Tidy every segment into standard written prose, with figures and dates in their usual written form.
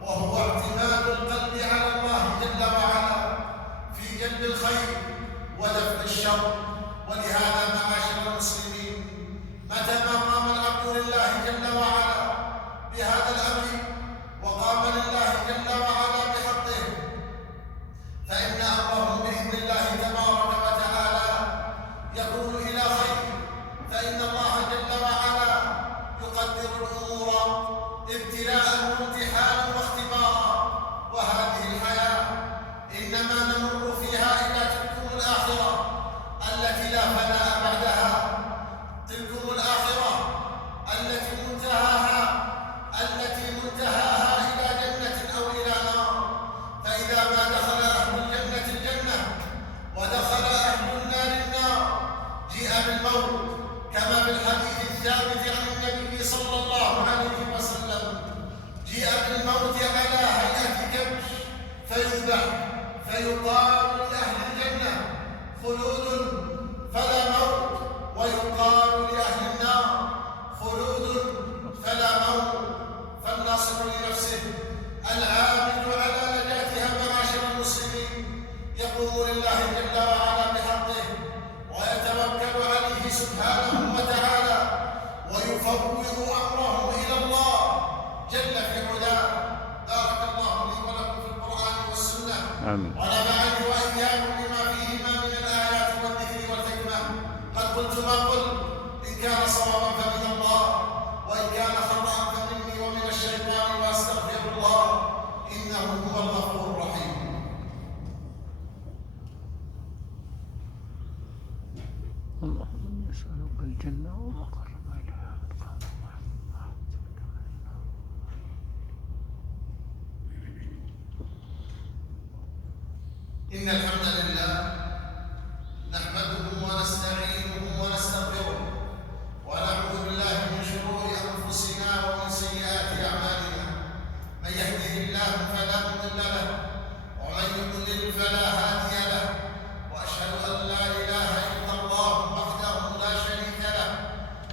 وهو اعتماد القلب على الله فيذبح فيقال لأهل الجنة خلود فلا موت، ويقال لأهل النار خلود فلا موت. فالناصح لنفسه العامل على نجاتها معاشر المسلمين يقوم لله جل وعلا بحقه، ويتوكل عليه سبحانه وتعالى، ويفوض أمره إلى الله جل في علاه. بارك الله لي ولكم في القرآن والسنة، ونفعني وإياكم بما فيهما من الآيات والذكر والحكمة. قد قلت ما قلت، إن كان صوابا فمن الله، وإن كان خطأ فمني ومن الشيطان، وأستغفر الله إنه هو الغفور الرحيم. اللهم نسألك الجنة وما قرب إليها من قول. إن الحمد لله نحمده ونستعينه ونستغفره، ونعوذ بالله من شرور أنفسنا ومن سيئات أعمالنا. من يهده الله فلا مضل له، ومن يضلل فلا هادي له، وأشهد أن لا إله إلا الله وحده لا شريك له،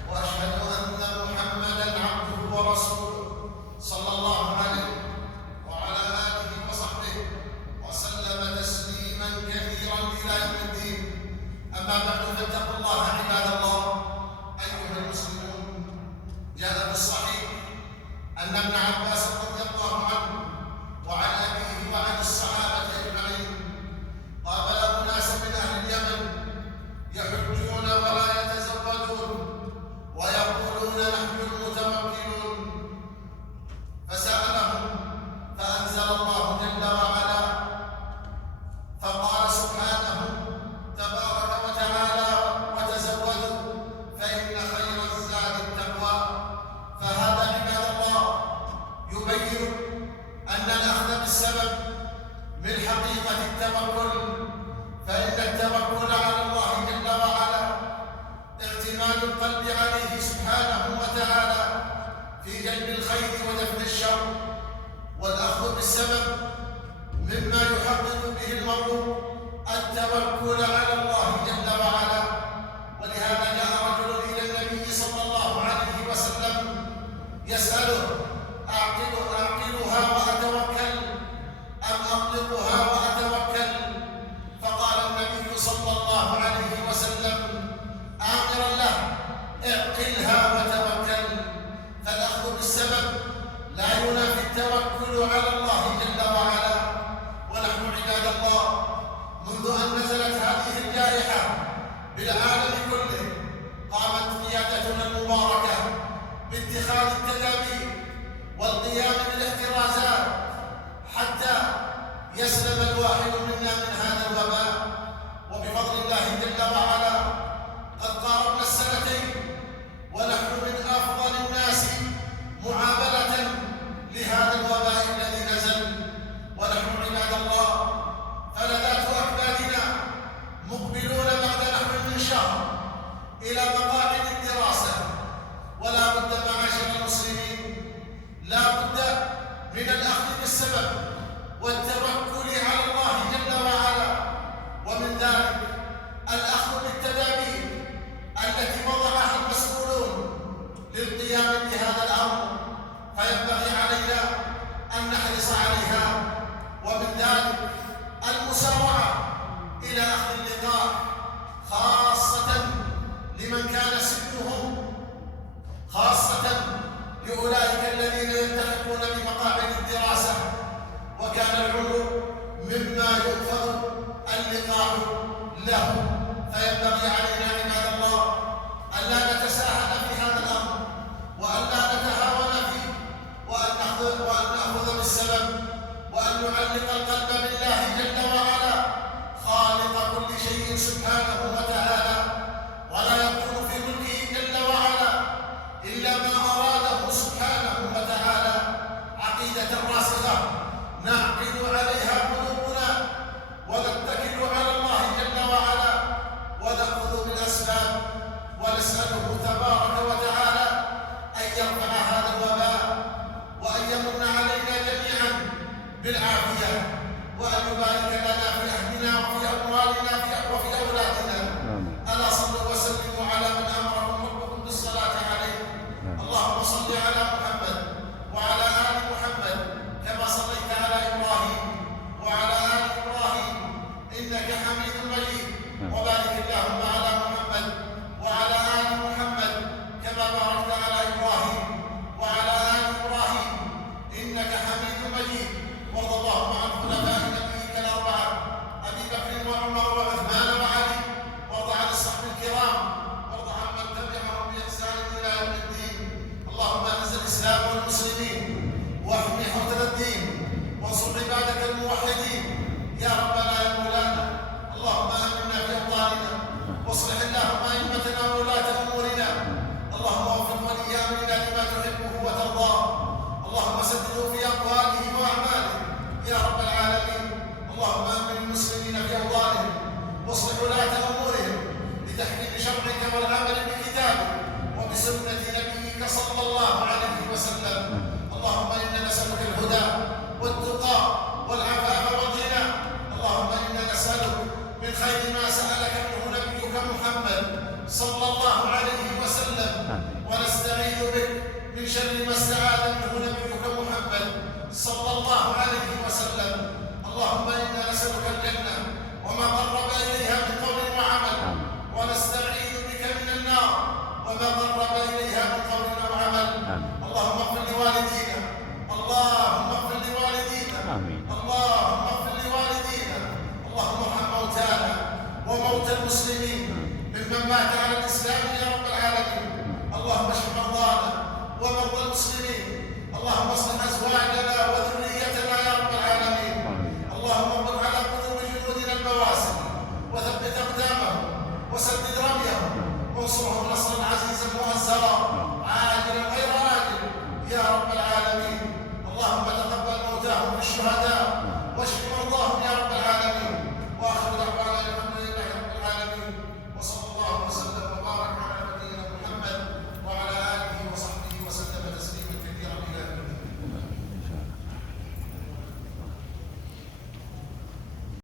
وأشهد أن محمدًا عبده ورسوله صلى الله عليه وعلى آله وصحبه وسلم تسليما كثيرا إلى يوم الدين. أما بعد، فاتقوا الله عباد الله أيها المسلمون. جاء في الصحيح أن ابن عباس رضي الله عنه وعن أبيه وعن الصحابة أجمعين قابل أناس من أهل اليمن يحجون ولا يتزوجون ويقولون نحن المتوكلون، فسألهم فأنزل الله جل وعلا فقال سبحانه تبارك وتعالى وتزودوا فإن خير الزاد التقوى. فهذا عباد الله يبين أن الأخذ بالسبب من حقيقة التوكل، فإن التوكل على الله جل وعلا اعتماد القلب عليه سبحانه وتعالى في جلب الخير ودفع الشر، والأخذ بالسبب مما يحقق به المرء التوكل على الله جل وعلا. ولهذا جاء رجل إلى النبي صلى الله عليه وسلم يسأله أعقلها وأتوكل أم أطلقها وأتوكل؟ فقال النبي صلى الله عليه وسلم آمرا له اعقلها وتوكل. فالأخذ بالسبب لا ينافي التوكل على الله جل وعلا. ونحن عباد الله منذ أن نزلت هذه الجائحة بالعالم كله قامت قيادتنا المباركة باتخاذ التدابير والقيام بالاحترازات حتى يسلم الواحد منا من هذا الوباء. وبفضل الله جل وعلا قد قاربنا السنتين ونحن من أفضل الناس معاملة لهذا الوباء الذي نزل. ونحن عباد الله فلذات أكبادنا مقبلون بعد نحو من شهر إلى مقاعد الدراسة، ولا بد معاشر المسلمين لا بد من الأخذ بالسبب والتوكل على الله جل وعلا، ومن ذلك الأخذ بالتدابير التي وضعها المسؤولون للقيام بهذا الأمر، فينبغي علينا أن نحرص عليها. ومن ذلك المسارعة إلى أخذ اللقاح، خاصة لمن كان سنهم، خاصة لأولئك الذين يلتحقون بمقاعد الدراسة وكان العمر مما يؤخذ اللقاح له. فينبغي علينا عباد الله ألا نتساهل في هذا الأمر، وألا نتهاون فيه، وأن نأخذ بالسبب، وأن نعلق القلب بالله جل وعلا خالق كل شيء سبحانه وتعالى، ولا يكون في ملكه جل وعلا إلا ما أراده سبحانه وتعالى. عقيدة راسخة نعقد عليها قلوبنا ونتكل على الله جل وعلا، ونأخذ بالأسباب ونسأله تبارك وتعالى أن يرفع هذا الوباء وأن يمن علينا جميعا بالعافية وأن يبارك لنا في أهلنا وفي أموالنا وفي أولادنا. ألا صلوا وسلموا على من أمركم ربكم بالصلاة عليه. اللهم صل على محمد وعلى آل محمد كما صليت على إبراهيم وعلى آل إبراهيم إنك حميد مجيد. وبارك اللهم على محمد وعلى آل محمد كما باركت على إبراهيم وعلى آل إبراهيم إنك حميد مجيد. وارض اللهم عن خلفاء نبيك الأربعة أبي بكر وعمر وعثمان وعلي. وارض عن الصحب الكرام وارض عن من تبعهم بإحسان إلى يوم الدين. اللهم أعز الإسلام والمسلمين واحمي حوزة الدين وانصر عبادك الموحدين يا ربنا يا مولانا. اللهم آمنا في أوطاننا واصلح اللهم أئمتنا وولاة أمورنا. اللهم وفق ولي أمرنا لما تحبه وترضاه. اللهم سدده في أقواله وأعماله يا رب العالمين. اللهم آمن المسلمين في أوطانهم واصلح ولاة أمورهم لتحكيم شرعك والعمل بكتابك وبسنة نبيك صلى الله عليه وسلم. اللهم إنا نسألك الهدى والتقى والعفاف والغنى. اللهم إنا نسألك من خير ما سألك منه نبيك محمد صلى الله عليه وسلم ونستعيذ بك من شر ما استعاذ منه نبيك محمد صلى الله عليه وسلم. اللهم إنا نسألك الجنة وما قرب إليها من قول وعمل ونستعيذ بك من النار وما قرب إليها من قول وعمل. اللهم اغفر لوالدينا. اللهم اغفر لوالدينا. اللهم اغفر لوالدينا. اللهم ارحم موتانا وموتى المسلمين ممن مات على الإسلام يا رب العالمين. اللهم اشف مرضانا ومرضى المسلمين. اللهم اصلح أزواجنا وذريتنا يا رب العالمين. اللهم اربط على قلوب جنودنا البواسل وثبت أقدامهم وسدد رميهم وانصرهم نصرا عزيزا مؤزرا عاجلا غير آجل يا رب العالمين.